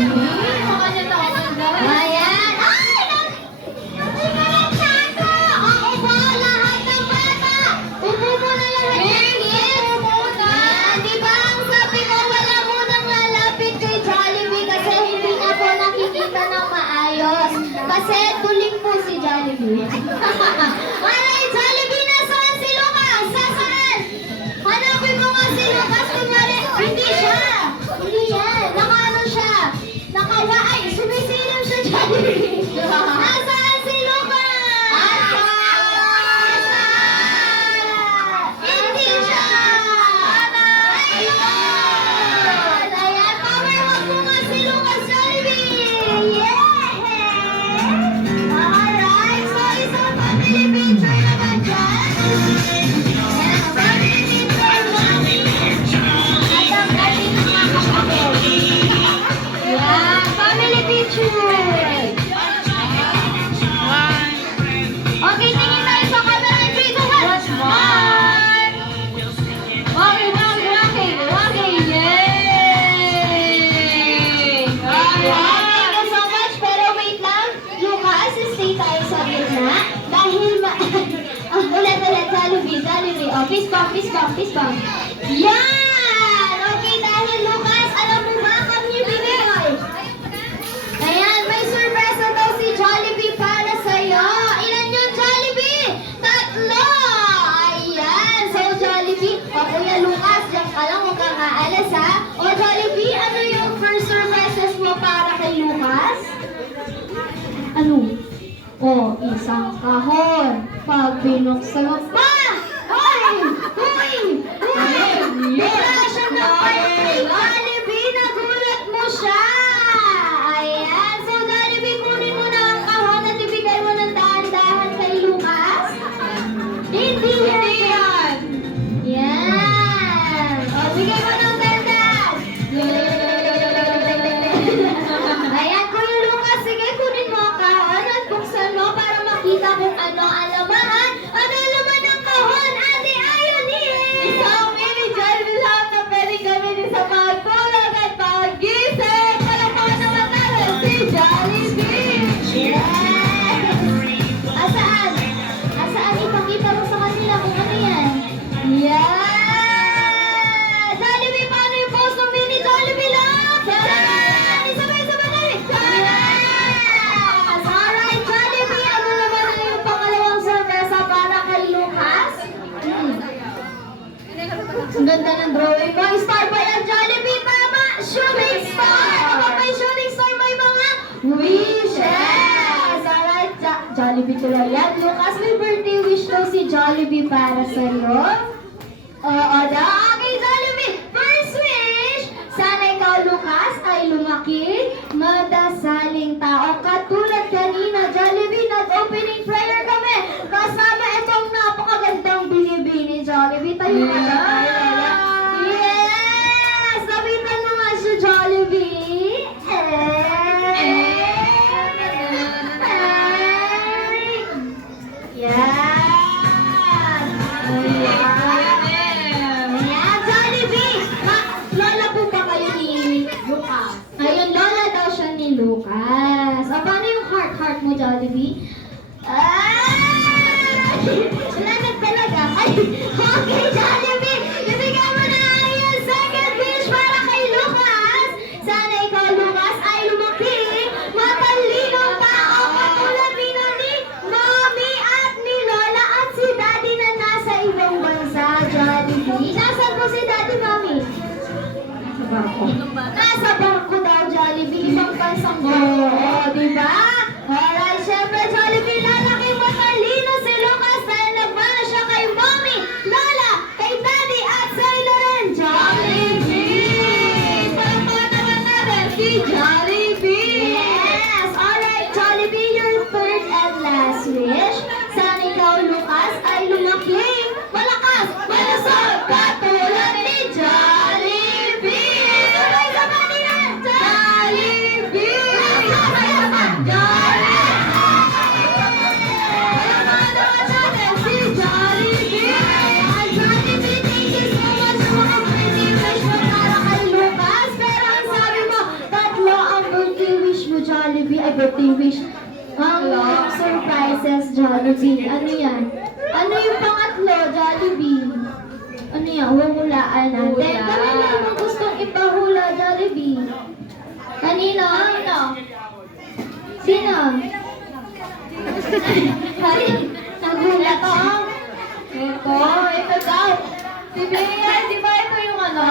Makanya tawagan guys. Ayan! Ay! Nagsasabi! Ako po lahat ng bata! Upo muna lahat ng kids! Yan, di ba ang sabi ko wala munang lalapit kay Jollibee kasi hindi na po nakikita ng maayos. Kasi tuling po si Jollibee. Alright, Jollibee, nasaan si Lucas? Saan? Hanapin mo nga si Lucas. Kunyari, hindi siya. Hindi yan. Nakaano siya. Ay, sumisilip siya, Jollibee. Nasaan si Lucas? Hindi siya. Ayun. Ayan, power hug mo nga si Lucas, Jollibee. Yeah! Alright, so isang family picture naman dyan. Ayan, family picture mo. At ang ating mga kapatid. Yeah, family picture. Okay, tingin tayo sa camera. 3, 2, 1. One. Okay, yay! Alright, thank you so much. Pero wait lang. Lucas, stay tayo sa gitna. Dahil ulit, Jollibee. Oh, fist bump. Yan! Okay, dahil Lucas, alam mo ba, come here, baby boy. Ayan, may surpresa daw si Jollibee para sa'yo. Ilan yun, Jollibee? 3! Ayan, so Jollibee, o Kuya Lucas, diyan ka lang, huwag kang aalis ha. O Jollibee, ano yung first surprises mo para kay Lucas? Ano? O, isang kahon. Pag binuksan mo pa! Hoy! Bigla siya na kay Jollibee, nagulat mo siya! Ayan, so Jollibee, kunin mo na ang kahon at ibigay mo ng dahan-dahan kay Lucas. Hindi yan! Yan! O, bigay mo ng dahan-dahan! Ayan, Kuya Lucas, sige, kunin mo ang kahon at buksan mo para makita kung ano ang laman. Ano ang laman ng kahon, Ate Ionie? Isang mini Jollibee lahat na pwede kami sa magtulog at pag-gising. Palakpakan naman natin si Jollibee! Yes! Asaan? Ipakita mo sa kanila kung ano yan. Yes! Jollibee, paano yung post ng mini Jollibee lang? Saan? Isabay na rin. Yes! Alright, Jollibee, ano naman na yung pangalawang surpresa para kay Lucas? Ang ganda ng drawing mo. Star ba yan, Jollibee? Tama! Shooting star! Kapag may shooting star, may mga wishes! Alright, Jollibee tuloy yan. Lucas, may birthday wish daw si Jollibee para sa'yo. Oo daw. Okay, Jollibee! First wish! Sana ikaw, Lucas, ay lumaki, madasaling tao. Katulad kanina, Jollibee, nag-opening prayer kami. Kasama itong napakagandang binibini, Jollibee. Tayo ka na tayo. Yes! Sabitan mo nga siya, Jollibee. Yan! Ayan, Jollibee! Lola po ba kayo ni Lucas? Ayun, lola daw siya ni Lucas. O, paano yung heart mo, Jollibee? Wala na talaga. Ay, okay, Jollibee! Ibigay mo na yung second wish para kay Lucas. Sana ikaw, Lucas, ay lumaki, matalinong tao katulad ni Mommy at ni Lola at si Daddy na nasa ibang bansa, Jollibee. Nasaan po si Daddy, Mommy? Nasa barko daw, Jollibee. Ibang bansang barko, di ba? Alright, syempre, Jollibee, lalaki matalino si Lucas dahil nagmana siya kay Mommy, Lola, kay Daddy at sa ila rin, Jollibee! Palakpakan naman natin si Jollibee! Yes! Alright, Jollibee, your third and last wish. Sana ikaw, Lucas, ay lumaki, malakas, malusog, katulad ni Jollibee! Sabay-sabay nila, Jollibee! birthday wish. Surprises, Jollibee. Ano yan? Ano yung pangatlo, Jollibee? Ano yan? Huhulaan natin. Hula. Kami naman gustong ipahula, Jollibee. Kanino? Ano? Sino? Naghula to? Ito daw. Si Bea, di ba ito yung ano?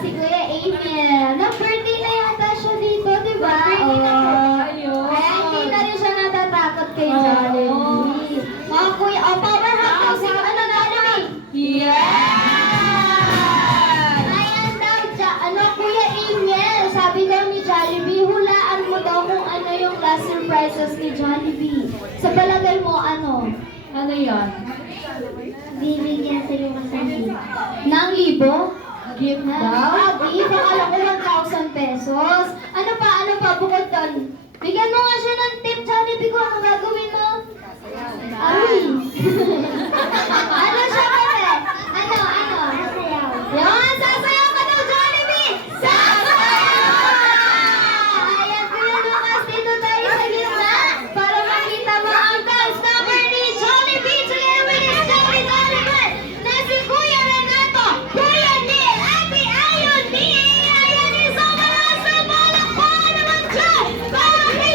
Si Kuya Emil. Na-birthday na yata siya dito, di ba? Ayun. Kaya hindi na rin siya natatakot kay Oo. Jollibee. Mga kuya, power hug daw si Jollibee. Yes! Ayan daw, Kuya Emil, sabi daw ni Jollibee, hulaan mo daw kung ano yung last surprises ni Jollibee. Sa palagay mo, ano? Ano yan? Bibigyan sila ng sabi. Nang libo? Gift daw? Gift, akala ko 1,000 pesos. Ano pa bukod doon? Bigyan mo nga siya ng tip, Jollibee ko, ano gagawin mo? Ay! Ano siya kasi? Ano? Sasayaw. Yan, sasayaw ka daw, Jollibee! Sasayaw! Ayan, Kuya Lucas, dito tayo sa gitna para makita mo ang dance number ni Jollibee together with his Jollibee Jollibee na si Kuya Renato, Kuya Neil, Ate Ayon, ni Ayan, isang malakas na palakpakan naman dyan para kay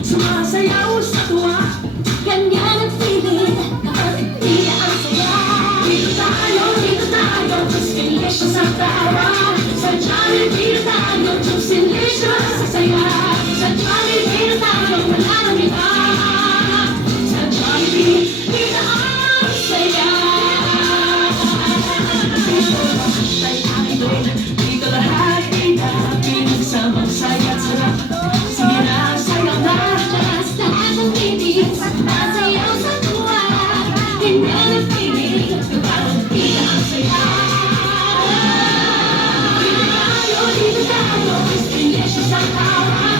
Sumasayaw sa tuwa, ganyan ang feeling, kapag hindi ang saya. Dito tayo, just delicious ang tawa. Sa Jollibee tayo, just delicious ang saya. Sa Jollibee tayo, wala nang iba. Sa Jollibee, dito ang saya. Dito lahat ay napinig sa magsaya at sarap. Sige na, sayaw na. Basta akong titig, masayaw sa tuwa. Ganyan ang feeling, kapag hindi ang saya. Dito tayo, just delicious ang tawa.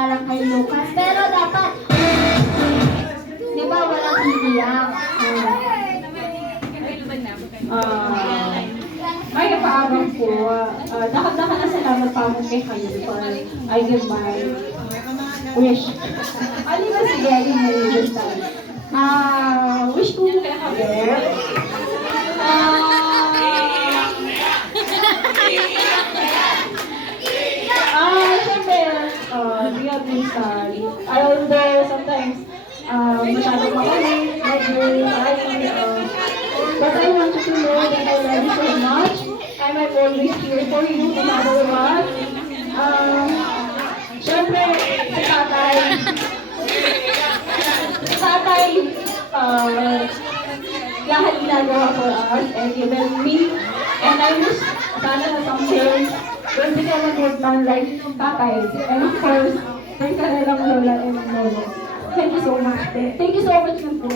parang kay Lucas. Pero dapat, di ba walang iiyak? Ay, kapaabang po. Dapat na salamat pa ako kay kayo for I give my wish. Ano ba si Gary mo this time? Wish ko kay Javier. Siyempre, we have been sorry. Although sometimes, masyadong makulit, medyo but I want you to know that I love you so much. And I'm always here for you no matter what. Siyempre, si tatay, lahat ginagawa for us and even me. And I wish sana na someday, will become a good man like tatay. And of course, may kanilang lola and lolo. Thank you so much. Thank you so much ng po.